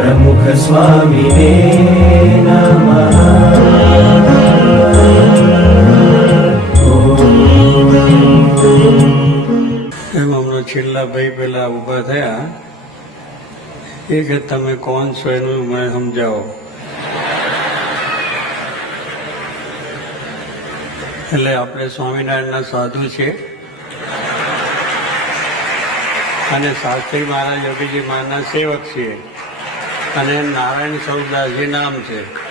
પ્રમુખ સ્વામીને એમ હમણાં છેલ્લા ભાઈ પેલા ઊભા થયા. એ કે તમે કોણ છો એનું મને સમજાવો. એટલે આપણે સ્વામિનારાયણના સાધુ છે. અને શાસ્ત્રી મહારાજ અભિજી મહારાજના સેવક છીએ. અને નારાયણ સૌદાસજી નામ છે.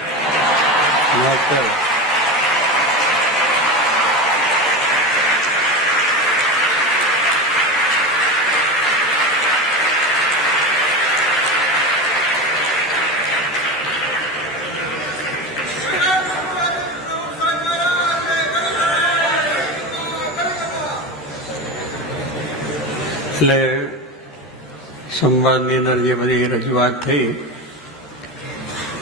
એટલે સંવાદની અંદર જે બધી રજૂઆત થઈ,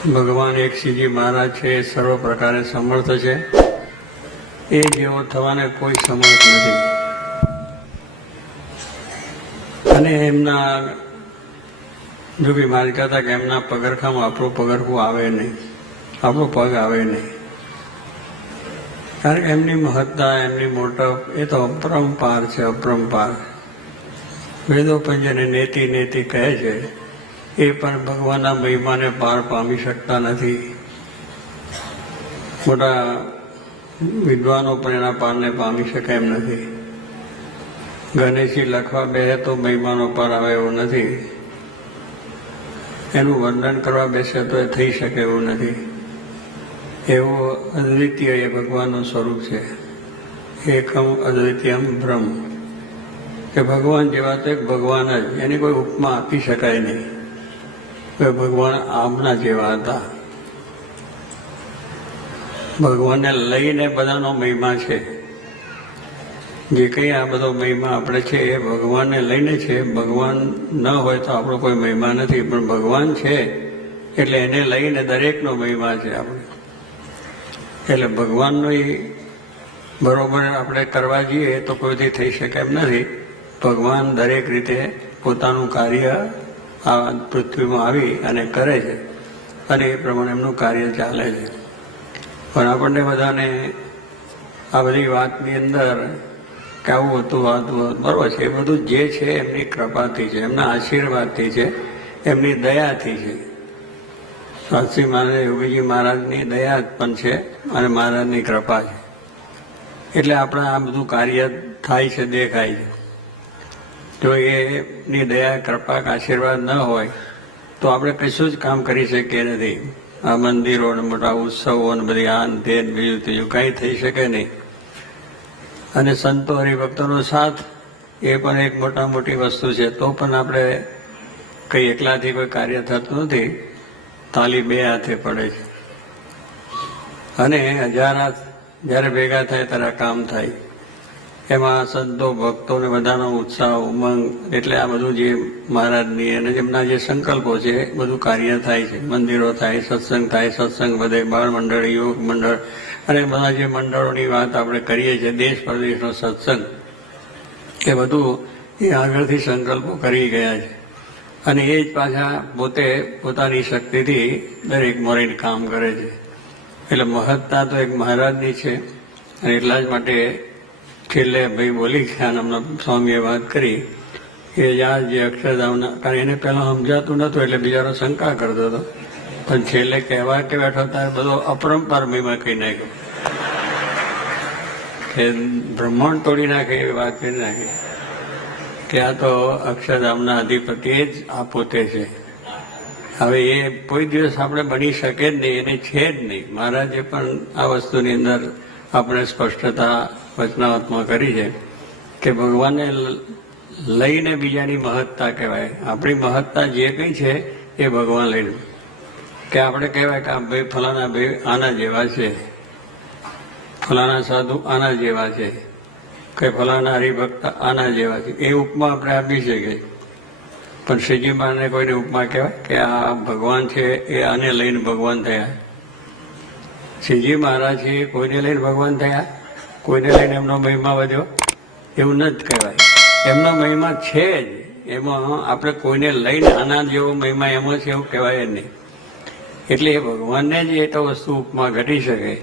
ભગવાન એક શ્રીજી મહારાજ છે, એ સર્વ પ્રકારે સમર્થ છે. એ જેવો થવાને કોઈ સમર્થ નથી. અને એમના, જો બી મારી કહેતા કે એમના પગરખામાં આપણું પગરખું આવે નહીં, આપણો પગ આવે નહીં. કારણ કે એમની મહત્તા, એમની મોટપ, એ તો અપરંપાર છે, અપરંપાર. વેદો પણ જેને નેતિ નેતિ કહે છે, એ પણ ભગવાનના મહિમાને પાર પામી શકતા નથી. મોટા વિદ્વાનો પણ એના પારને પામી શકે એમ નથી. ગણેશજી લખવા બેસે તો મહિમાનો પાર આવે એવું નથી. એનું વર્ણન કરવા બેસે તો એ થઈ શકે એવું નથી. એવું અદ્વિતીય એ ભગવાનનું સ્વરૂપ છે. એકમ અદ્વિતીયમ બ્રહ્મ. કે ભગવાન જેવા તો ભગવાન જ. એની કોઈ ઉપમા આપી શકાય નહીં. કે ભગવાન આમના જેવા હતા. ભગવાનને લઈને બધાનો મહિમા છે. જે કંઈ આ બધો મહિમા આપણે છે, એ ભગવાનને લઈને છે. ભગવાન ન હોય તો આપણો કોઈ મહિમા નથી, પણ ભગવાન છે. એટલે એને લઈને દરેકનો મહિમા છે આપણે. એટલે ભગવાનનો એ બરોબર આપણે કરવા જઈએ તો કોઈથી થઈ શકે એમ નથી. ભગવાન દરેક રીતે પોતાનું કાર્ય આ પૃથ્વીમાં આવી અને કરે છે. અને એ પ્રમાણે એમનું કાર્ય ચાલે છે. પણ આપણને બધાને આ બધી વાતની અંદર કે આવું હતું, આ હતું, બરોબર છે. એ બધું જે છે એમની કૃપાથી છે, એમના આશીર્વાદથી છે, એમની દયાથી છે. શાસ્ત્રી મહારાજ યોગીજી મહારાજની દયા પણ છે અને મહારાજની કૃપા છે. એટલે આપણે આ બધું કાર્ય થાય છે, દેખાય છે. જો એની દયા, કૃપા આશીર્વાદ ન હોય, તો આપણે કશું જ કામ કરી શકીએ નથી. આ મંદિરો ને મોટા ઉત્સવો ને બધી આન ને બીજું ત્રીજું કંઈ થઈ શકે નહીં. અને સંતો હરિભક્તોનો સાથ એ પણ એક મોટા મોટી વસ્તુ છે. તો પણ આપણે કંઈ એકલાથી કોઈ કાર્ય થતું નથી. તાલી બે હાથે પડે છે. અને હજાર હાથ જ્યારે ભેગા થાય ત્યારે કામ થાય. એમાં સંતો ભક્તોને બધાનો ઉત્સાહ, ઉમંગ, એટલે આ બધું જે મહારાજની અને એમના જે સંકલ્પો છે બધું કાર્ય થાય છે. મંદિરો થાય, સત્સંગ થાય, સત્સંગ બધે, બાળ મંડળ યોગ મંડળ અને બધા જે મંડળોની વાત આપણે કરીએ છીએ, દેશ પ્રદેશનો સત્સંગ, એ બધું એ આગળથી સંકલ્પો કરી ગયા છે. અને એ જ પાછા પોતે પોતાની શક્તિથી દરેક મોરીને કામ કરે છે. એટલે મહત્તા તો એક મહારાજની છે અને એટલા જ માટે છેલ્લે ભાઈ બોલી ગયા નામના સ્વામીએ વાત કરી. કે યાદ જે અક્ષરધામના, કારણ એને પહેલાં સમજાતું નહોતું, એટલે બિચારો શંકા કરતો હતો. પણ છેલ્લે કહેવા કે બેઠો ત્યારે બધો અપરંપાર મહિમા કહી નાખ્યો. કે બ્રહ્માંડ તોડી નાખે એવી વાત કરી નાખી. આ તો અક્ષરધામના અધિપતિ જ આ પોતે છે. હવે એ કોઈ દિવસ આપણે બની શકે જ નહીં, એને છે જ નહીં. મહારાજે પણ આ વસ્તુની અંદર આપણે સ્પષ્ટતા વચનાવતમાં કરી છે કે ભગવાનને લઈને બીજાની મહત્તા કહેવાય. આપણી મહત્તા જે કંઈ છે એ ભગવાન લઈને. કે આપણે કહેવાય કે આ ભાઈ ફલાણા ભાઈ આના જેવા છે. ફલાણા સાધુ આના જેવા છે. કે ફલાણા હરિભક્ત આના જેવા છે. એ ઉપમા આપણે આપી શકીએ. પણ શ્રીજી મહારાજને કોઈને ઉપમા કહેવાય કે આ ભગવાન છે, એ આને લઈને ભગવાન થયા. શ્રીજી મહારાજ એ કોઈને લઈને ભગવાન થયા? કોઈને લઈને એમનો મહિમા વધ્યો? એવું ન જ કહેવાય. એમનો મહિમા છે જ. એમાં આપણે કોઈને લઈને આના જેવો મહિમા એમાં છે એવું કહેવાય જ નહીં. એટલે એ ભગવાનને જ એ તો વસ્તુ ઉપમા ઘટી શકે,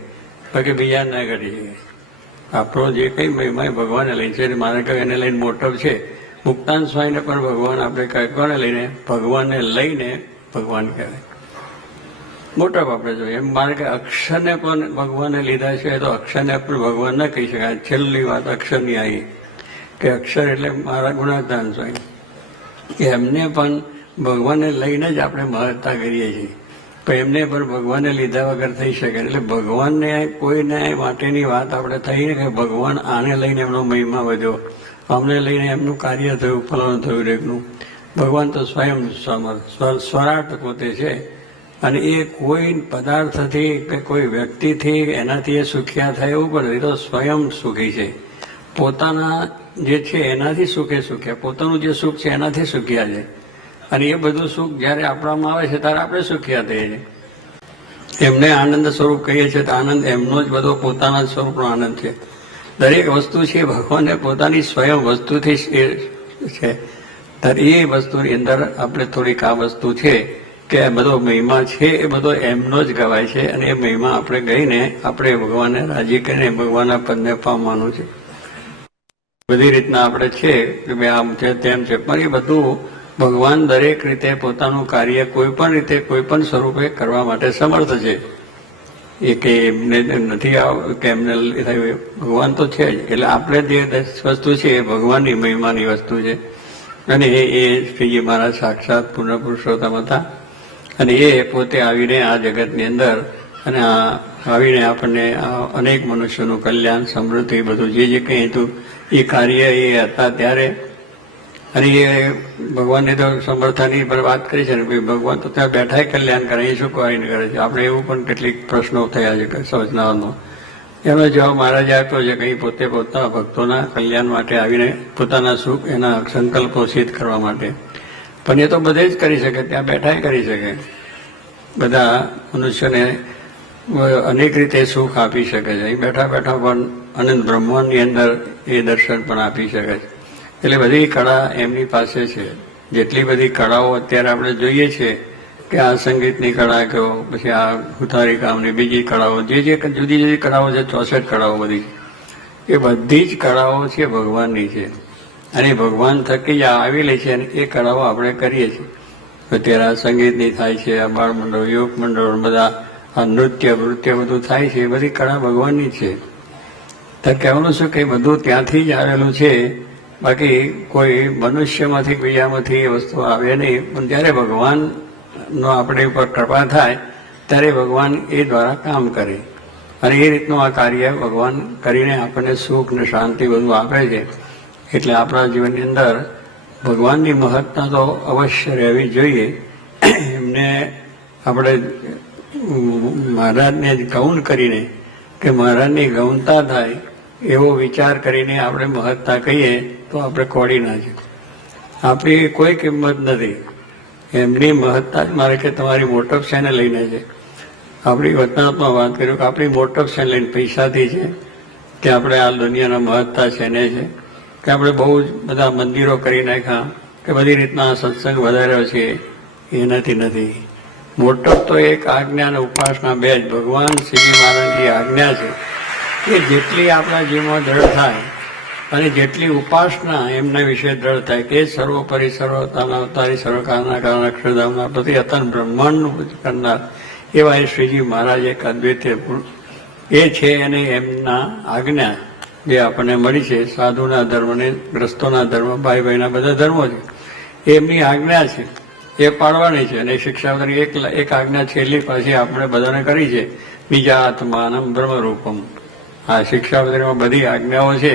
બાકી બીજા ના ઘટી શકે. આપણો જે કંઈ મહિમા એ ભગવાનને લઈને છે મારે કહ્યું એને લઈને મોટો છે. મુક્તાન સ્વામીને પણ ભગવાન આપણે કોને લઈને? ભગવાનને લઈને ભગવાન કહેવાય. મોટપ આપણે જોઈએ એમ મારે કે અક્ષરને પણ ભગવાને લીધા છે તો અક્ષરને પણ ભગવાન ન કહી શકાય. છેલ્લી વાત અક્ષરની આવી. કે અક્ષર એટલે મારા ગુણાધાન સ્વામી એમને પણ ભગવાનને લઈને જ આપણે મહત્તા કરીએ છીએ. તો એમને પણ ભગવાનને લીધા વગર થઈ શકે. એટલે ભગવાનને કોઈને માટેની વાત આપણે થઈ કે ભગવાન આને લઈને એમનો મહિમા વધ્યો. અમને લઈને એમનું કાર્ય થયું, ફલન થયું રેકનું ભગવાન તો સ્વયં સમર સ્વ- સ્વરાટ પોતે છે. અને એ કોઈ પદાર્થથી કે કોઈ વ્યક્તિથી એનાથી એ સુખ્યા થાય એવું પણ એ તો સ્વયં સુખી છે. પોતાના જે છે એનાથી સુખે સુખ્યા. પોતાનું જે સુખ છે એનાથી સુખ્યા છે. અને એ બધું સુખ જ્યારે આપણામાં આવે છે ત્યારે આપણે સુખ્યા થઈએ છીએ. એમને આનંદ સ્વરૂપ કહીએ છીએ તો આનંદ એમનો જ બધો પોતાના સ્વરૂપનો આનંદ છે. દરેક વસ્તુ છે ભગવાને પોતાની સ્વયં વસ્તુથી છે. ત્યારે એ વસ્તુની અંદર આપણે થોડીક આ વસ્તુ છે. કે બધો મહિમા છે એ બધો એમનો જ ગવાય છે અને એ મહિમા આપણે ગઈને આપણે ભગવાનને રાજી કરીને ભગવાનના પદને પામવાનું છે. બધી રીતના આપણે છે, કે ભાઈ આમ છે, તેમ છે, પણ એ બધું ભગવાન દરેક રીતે પોતાનું કાર્ય કોઈ પણ રીતે, કોઈ પણ સ્વરૂપે કરવા માટે સમર્થ છે. એ કે એમને નથી કે એમને ભગવાન તો છે જ, એટલે આપણે જે વસ્તુ છે એ ભગવાનની મહિમાની વસ્તુ છે. અને એ એ શ્રીજી મહારાજ સાક્ષાત પૂર્ણ પુરુષોત્તમ હતા. અને એ પોતે આવીને આ જગતની અંદર અને આ આવીને આપણને આ અનેક મનુષ્યોનું કલ્યાણ, સમૃદ્ધિ બધું જે જે કંઈ હતું, એ કાર્ય એ હતા ત્યારે. અને એ ભગવાનની તો સમર્થાની પર વાત કરી છે ને ભાઈ ભગવાન તો ત્યાં બેઠા કલ્યાણ કરે, એ શું કરીને કરે છે? આપણે એવું પણ કેટલીક પ્રશ્નો થયા છે સવચનાઓનો એનો જવાબ મહારાજ આપ્યો છે કે પોતે પોતાના ભક્તોના કલ્યાણ માટે આવીને પોતાના સુખ એના સંકલ્પો સિદ્ધ કરવા માટે. પણ એ તો બધે જ કરી શકે, ત્યાં બેઠા કરી શકે. બધા મનુષ્યને અનેક રીતે સુખ આપી શકે છે. અહીં બેઠા બેઠા પણ અનંત બ્રહ્માંડની અંદર એ દર્શન પણ આપી શકે છે. એટલે બધી કળા એમની પાસે છે. જેટલી બધી કળાઓ અત્યારે આપણે જોઈએ છીએ કે આ સંગીતની કળા કહો, પછી આ હુથારી કામની બીજી કળાઓ, જે જે જુદી જુદી કળાઓ છે, ચોસઠ કળાઓ બધી એ બધી જ કળાઓ છે ભગવાનની છે. અને ભગવાન થકી જ આવેલી છે અને એ કળાઓ આપણે કરીએ છીએ. અત્યારે આ સંગીતની થાય છે, આ બાળ યોગ મંડળ, બધા આ નૃત્ય નૃત્ય બધું થાય છે, એ બધી કળા ભગવાનની છે. તો કહેવાનું શું કે બધું ત્યાંથી જ આવેલું છે, બાકી કોઈ મનુષ્યમાંથી, બીજામાંથી એ વસ્તુ આવે નહીં. પણ જ્યારે ભગવાનનો આપણી ઉપર કૃપા થાય, ત્યારે ભગવાન એ દ્વારા કામ કરે. અને એ રીતનું આ કાર્ય ભગવાન કરીને આપણને સુખ ને શાંતિ બધું આપે છે. એટલે આપણા જીવનની અંદર ભગવાનની મહત્તા તો અવશ્ય રહેવી જોઈએ. એમને આપણે મહારાજને ગૌણ કરીને કે મહારાજની ગૌણતા થાય એવો વિચાર કરીને આપણે મહત્તા કહીએ તો આપણે કોડી ના છે આપણી કોઈ કિંમત નથી. એમની મહત્તા જ મારે કે તમારી મોટપ શેને લઈને છે? આપણી વતનાત્મા વાત કર્યું કે આપણી મોટપ છે લઈને પૈસાથી છે કે આપણે આ દુનિયાના મહત્તા છે ને છે? કે આપણે બહુ જ બધા મંદિરો કરી નાખ્યા કે બધી રીતના સત્સંગ વધાર્યો છે, એનાથી નથી. મોટો તો એક આજ્ઞા અને ઉપાસના બે જ. ભગવાન શ્રીજી મહારાજની આજ્ઞા છે કે જેટલી આપણા જીવનમાં દ્રઢ થાય અને જેટલી ઉપાસના એમના વિશે દ્રઢ થાય કે સર્વોપરી સર્વતાના અવતારી, સર્વકારના કારણ, અક્ષરધામના પ્રતિ અતન બ્રહ્માંડનું કરનાર એવા એ શ્રીજી મહારાજ એક અદ્વૈતીય પુરુષ. એ છે અને એમના આજ્ઞા. જે આપણને મળી છે, સાધુના ધર્મને, ગ્રસ્તોના ધર્મ ભાઈ ભાઈના બધા ધર્મો છે. એમની આજ્ઞા છે, એ પાડવાની છે અને શિક્ષાવતાની એક એક આજ્ઞા છેલ્લી પાછી આપણે બધાને કરી છે. બીજા આત્માનમ બ્રહ્મરૂપમ આ શિક્ષાવતારીમાં બધી આજ્ઞાઓ છે,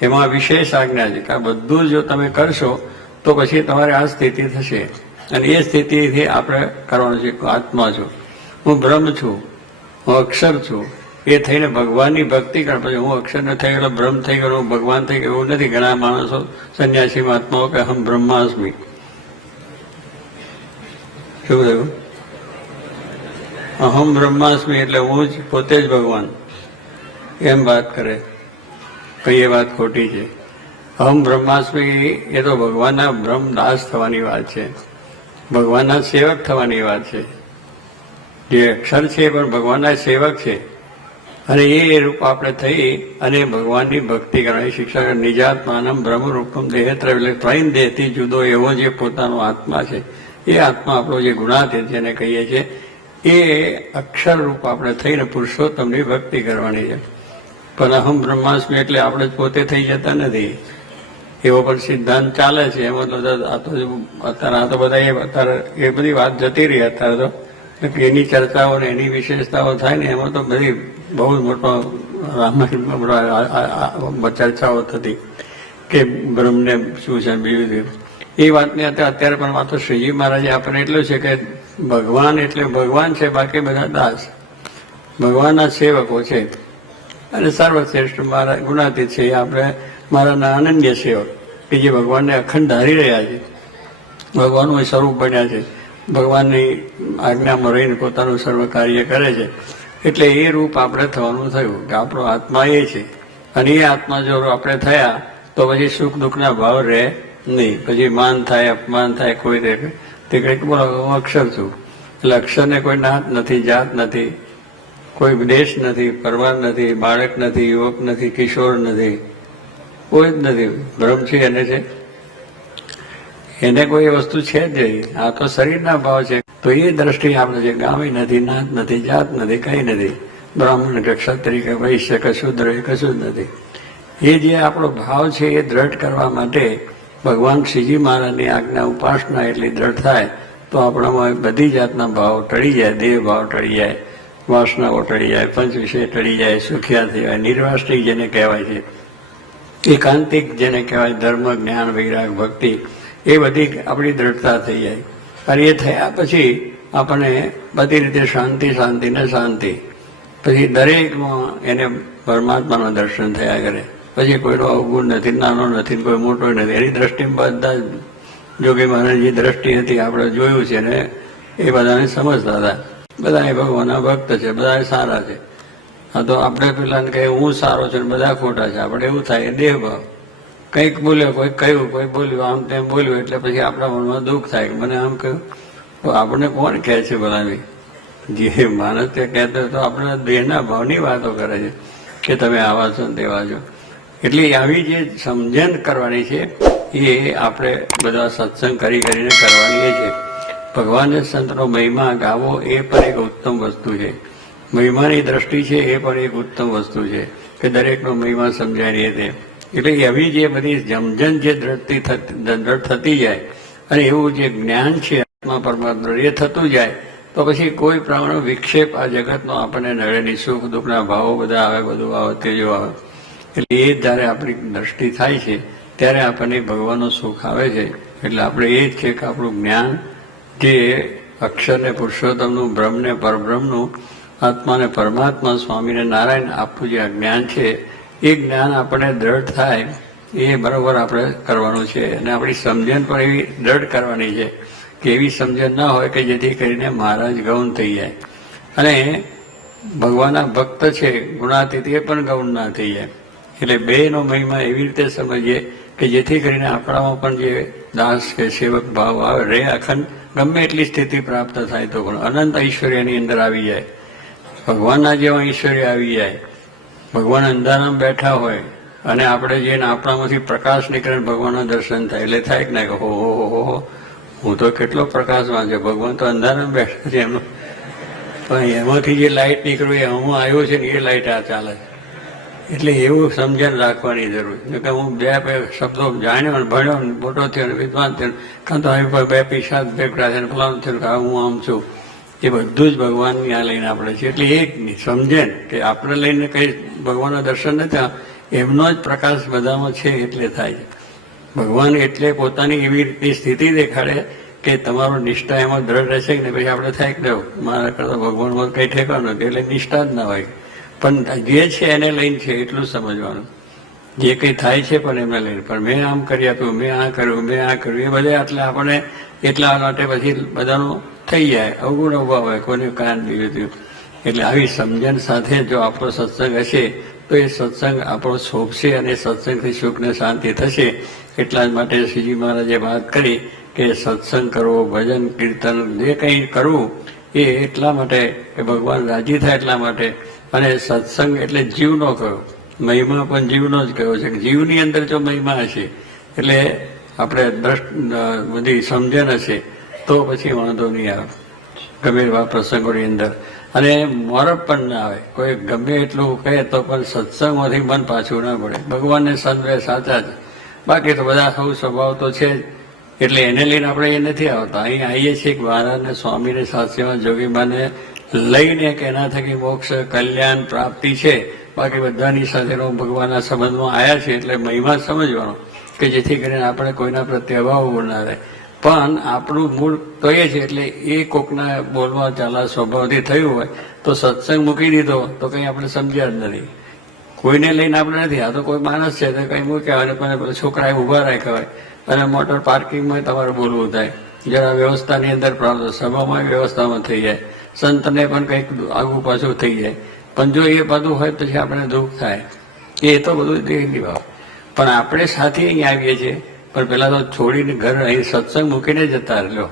એમાં વિશેષ આજ્ઞા છે કે આ બધું જો તમે કરશો, તો પછી તમારે આ સ્થિતિ થશે. અને એ સ્થિતિથી આપણે કરવાનું છે આત્મા છું. હું બ્રહ્મ છું, હું અક્ષર છું એ થઈને ભગવાનની ભક્તિ કરે. પછી હું અક્ષર થઈ ગયેલો, બ્રહ્મ થઈ ગયો હું ભગવાન થઈ ગયો એવું નથી. ઘણા માણસો સંન્યાસી મહાત્માઓ કે હમ, બ્રહ્માસ્મી. શું થયું? અહમ, બ્રહ્માસ્મી એટલે હું જ પોતે જ ભગવાન. એમ વાત કરે. કઈ એ વાત ખોટી છે? અહમ, બ્રહ્માસ્મી એ તો ભગવાનના બ્રહ્મદાસ થવાની વાત છે. ભગવાનના સેવક થવાની વાત છે. જે અક્ષર છે એ પણ ભગવાનના સેવક છે. અને એ રૂપ આપણે થઈ અને ભગવાનની ભક્તિ કરવાની શિક્ષા નિજાત્માનમ બ્રહ્મ બ્રહ્મરૂપમ દેહ એટલે ત્રણ દેહથી જુદો એવો જે પોતાનો આત્મા છે, એ આત્મા આપણો જે ગુણાતીત જેને કહીએ છીએ, એ અક્ષર રૂપ આપણે થઈને પુરુષોત્તમની ભક્તિ કરવાની છે. પણ અહમ બ્રહ્માસ્મી એટલે આપણે પોતે થઈ જતા નથી. એવો પણ સિદ્ધાંત ચાલે છે. એમાં તો આ તો અત્યારે, આ તો બધા એ, અત્યારે એ બધી વાત જતી રહી અત્યારે તો. એની ચર્ચાઓ ને એની વિશેષતાઓ થાય ને એમાં તો બધી બહુ જ મોટો રામાયણમાં બધો ચર્ચાઓ થતી કે બ્રહ્મને શું છે, બીજું એ વાતની અત્યારે પણ વાતો શ્રીજી મહારાજે આપણને એટલું છે કે ભગવાન એટલે ભગવાન છે, બાકી બધા દાસ. ભગવાનના સેવકો છે. અને સર્વશ્રેષ્ઠ મારા ગુણાતીત છે. આપણે મારાના અનન્ય સેવક, કે જે ભગવાનને અખંડ ધારી રહ્યા છે. ભગવાનનું સ્વરૂપ બન્યા છે. ભગવાનની આજ્ઞામાં રહીને પોતાનું સર્વ કાર્ય કરે છે. એટલે એ રૂપ આપણે થવાનું થયું કે આપણો આત્મા એ છે. અને એ આત્મા જો આપણે થયા, તો પછી સુખ દુઃખના ભાવ રહે નહીં. પછી માન થાય, અપમાન થાય, કોઈ રહે તે કંઈક બોલો હું અક્ષર છું એટલે અક્ષરને કોઈ નાત નથી, જાત નથી, કોઈ દેશ નથી પરવાર નથી, બાળક નથી, યુવક નથી, કિશોર નથી. કોઈ જ નથી. ભ્રમ છે એને છે. એને કોઈ વસ્તુ છે જ નહીં. આ તો શરીરના ભાવ છે. તો એ દ્રષ્ટિ આપણે જે ગામી નથી, નાત નથી, જાત નથી, કંઈ નથી. બ્રાહ્મણ કે ક્ષત્રિય કે વૈશ્ય કે શુદ્ર એ કશું જ નથી. એ જે આપણો ભાવ છે એ દ્રઢ કરવા માટે ભગવાન શ્રીજી મહારાજની આજ્ઞા ઉપાસના એટલી દ્રઢ થાય, તો આપણામાં બધી જાતના ભાવ ટળી જાય, દેહ ભાવ ટળી જાય, વાસનાઓ ટળી જાય પંચ વિષય ટળી જાય, સુખિયા થઈ જાય જેને કહેવાય છે, એકાંતિક જેને કહેવાય, ધર્મ, જ્ઞાન, વૈરાગ, ભક્તિ, એ બધી આપણી દ્રઢતા થઈ જાય. એ થયા પછી આપણને બધી રીતે શાંતિ શાંતિ ને શાંતિ. પછી દરેકમાં એને પરમાત્માનું દર્શન થયા કરે. પછી કોઈનો અવગુણ નથી, નાનો નથી, કોઈ મોટો નથી. એની દ્રષ્ટિમાં બધા જોગી મહારાજની દ્રષ્ટિ હતી, આપણે જોયું છે ને, એ બધાને સમજતા હતા. બધા એ ભગવાનના ભક્ત છે બધા સારા છે. હા તો આપણે પેલા કહે હું સારો છું બધા ખોટા છે. આપણે એવું થાય દેહ ભાવ કંઈક બોલ્યો, કોઈ કહ્યું, કોઈ બોલ્યું, આમ તેમ બોલ્યું, એટલે પછી આપણા મનમાં દુઃખ થાય. મને આમ કહ્યું, તો આપણે કોણ કહે છે બનાવી જે માણસ તે કહેતો તો આપણે દેહના ભાવની વાતો કરે છે કે તમે આવા છો તેવા છો. એટલે આવી જે સમજણ કરવાની છે, એ આપણે બધા સત્સંગ કરી કરીને કરવાની છે. ભગવાનને સંતનો મહિમા ગાવો, એ પણ એક ઉત્તમ વસ્તુ છે. મહિમાની દ્રષ્ટિ છે, એ પણ એક ઉત્તમ વસ્તુ છે કે દરેકનો મહિમા સમજાય રહે રીતે એટલે એવી જે બધી સમજણ જે દ્રઢતી દ્રઢ થતી જાય અને એવું જે જ્ઞાન છે આત્મા પરમાત્મા એ થતું જાય, તો પછી કોઈ પ્રમાણે વિક્ષેપ આ જગતનો આપણને નડે નહીં. સુખ દુઃખના ભાવો બધા આવે, બધું આવે, તેજો આવે. એટલે એ જ્યારે આપણી દ્રષ્ટિ થાય છે, ત્યારે આપણને ભગવાનનું સુખ આવે છે. એટલે આપણે એ જ છે કે આપણું જ્ઞાન જે અક્ષરને પુરુષોત્તમનું, બ્રહ્મને પરબ્રહ્મનું, આત્માને પરમાત્મા સ્વામીને નારાયણ આપવું જે જ્ઞાન છે એ જ્ઞાન આપણે દ્રઢ થાય, એ બરાબર આપણે કરવાનું છે. અને આપણી સમજણ પણ એવી દ્રઢ કરવાની છે કે એવી સમજણ ના હોય કે જેથી કરીને મહારાજ ગૌણ થઈ જાય. અને ભગવાનના ભક્ત છે, ગુણાતીત, એ પણ ગૌણ ના થઈ જાય. એટલે બેનો મહિમા એવી રીતે સમજીએ કે જેથી કરીને આપણામાં પણ જે દાસ કે સેવક ભાવ આવે, રે અખંડ, ગમે એટલી સ્થિતિ પ્રાપ્ત થાય તો પણ અનંત ઐશ્વર્યની અંદર આવી જાય. ભગવાનના જેવા ઐશ્વર્ય આવી જાય. ભગવાન અંધારામાં બેઠા હોય અને આપણે જઈને આપણામાંથી પ્રકાશ નીકળે ભગવાનનું દર્શન થાય, એટલે થાય કે ના હો હો હો હો, હું. તો કેટલો પ્રકાશમાં છે. ભગવાન તો અંધારામાં બેઠા છે એમનું પણ એમાંથી જે લાઇટ નીકળ્યું એ હું આવ્યો છે ને એ લાઇટ આ ચાલે છે. એટલે એવું સમજણ રાખવાની જરૂર. છે કે હું બે શબ્દો જાણ્યો ને ભણ્યો ને મોટો થયો ને વિદ્વાન થયો કાં તો હવે બે પૈસા ભેગા થયો ને થયું કે હું આમ છું. એ બધું જ ભગવાનની આ લઈને આપણે છે એટલે એક સમજે કે આપણે લઈને કઈ ભગવાનના દર્શન નથી એમનો જ પ્રકાશ બધામાં છે એટલે થાય. ભગવાન એટલે પોતાની એવી રીતની સ્થિતિ દેખાડે કે તમારો નિષ્ઠા એમાં દ્રઢ રહેશે કે પછી આપણે થાય દેવ મારા કરતા ભગવાનમાં કંઈ ઠેકાણું નથી, એટલે નિષ્ઠા જ ના હોય. પણ જે છે એને લઈને છે, એટલું સમજવાનું. જે કંઈ થાય છે પણ એમને લઈને. પણ મેં આમ કરી આપ્યું મેં આ કર્યું, મેં આ કર્યું, એ બધા એટલે આપણે એટલા માટે પછી બધાનું થઈ જાય, અવગુણ ઊભા હોય કોને કાન લીધું. એટલે આવી સમજણ સાથે જો આપણો સત્સંગ હશે, તો એ સત્સંગ આપણો શોભશે અને સત્સંગથી સુખને શાંતિ થશે. એટલા જ માટે શ્રીજી મહારાજે વાત કરી કે સત્સંગ કરવો ભજન, કીર્તન, જે કંઈ કરવું, એ એટલા માટે કે ભગવાન રાજી થાય એટલા માટે. અને સત્સંગ એટલે જીવનો કયો. મહિમા પણ જીવનો જ કયો છે. જીવની અંદર જો મહિમા હશે, એટલે આપણે દ્રષ્ટ બધી સમજણ હશે તો પછી વાંધો નહીં આવે. ગમે એવા પ્રસંગોની અંદર. અને મોરપ પણ ના આવે. કોઈ ગમે એટલું કહે તો પણ સત્સંગમાંથી મન પાછું ના પડે. ભગવાનને સંતવે સાચા જ. બાકી તો બધા સૌ સ્વભાવ તો છે જ. એટલે એને લઈને આપણે એ નથી આવતા. અહીં આવીએ છીએ કે મહારાજને સ્વામીને સાસ્યમાં જોગીમાને લઈને કે એના થકી મોક્ષ, કલ્યાણ, પ્રાપ્તિ છે. બાકી બધાની સાથેનો ભગવાનના સંબંધમાં આવ્યા છે એટલે મહિમા સમજવાનો. કે જેથી કરીને આપણે કોઈના પ્રત્યે અભાવ ના રહે. પણ આપણું મૂળ તો એ છે એટલે એ કોકના બોલવા ચાલવા સ્વભાવથી થયું હોય, તો સત્સંગ મૂકી દીધો, તો કંઈ આપણે સમજ્યા જ નથી. કોઈને લઈને આપણે નથી, આ તો કોઈ માણસ છે, તો કંઈ મૂક્યા અને પણ છોકરાએ ઊભા રાખ્યા હોય, અને મોટર પાર્કિંગમાં તમારે બોલવું થાય જરા વ્યવસ્થાની અંદર પ્રોબ્લેમ સભામાં વ્યવસ્થામાં થઈ જાય. સંતને પણ કંઈક આગુ પાછું થઈ જાય. પણ જો એ બધું હોય પછી આપણે દુઃખ થાય. એ તો બધું દેખી વાત. પણ આપણે સાથે અહીં આવીએ છીએ. પણ પહેલાં તો છોડીને ઘર અહીં સત્સંગ મૂકીને જતા રહ્યો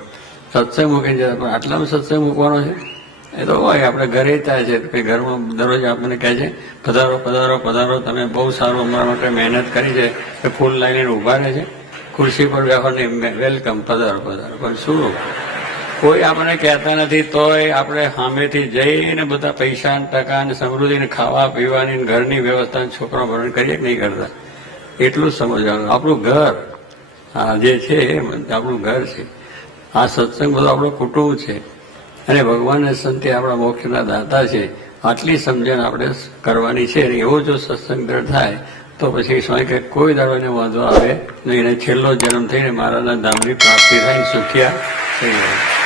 સત્સંગ મૂકીને જતા પણ આટલામાં સત્સંગ મૂકવાનો છે? એ તો હોય, આપણે ઘરે થાય છે. કે ઘરમાં દરરોજ આપણને કહે છે, પધારો પધારો પધારો. તમે બહુ સારું અમારા માટે મહેનત કરી છે. કે ફૂલ લાઈને ઊભા રહે છે. ખુરશી પર બેસવાની વેલકમ, પધારો પધારો. પણ શું? કોઈ આપણે કહેતા નથી, તોય આપણે સામેથી જઈને બધા પૈસા ટકા ને સમૃદ્ધિ ને ખાવા પીવાની ઘરની વ્યવસ્થા છોકરા ભરણ કરીએ નહીં કરતા? એટલું સમજવાનું. આપણું ઘર જે છે આપણું ઘર છે. આ સત્સંગ બધું આપણું કુટુંબ છે. અને ભગવાન સંતે આપણા મોક્ષના દાતા છે. આટલી સમજણ આપણે કરવાની છે. અને એવો જો સત્સંગ થાય, તો પછી સ્વામી કે કોઈ દાડોને વાંધો આવે નહીં. છેલ્લો જન્મ થઈને મારાના ધામની પ્રાપ્તિ થાય સુખિયા થઈ જાય.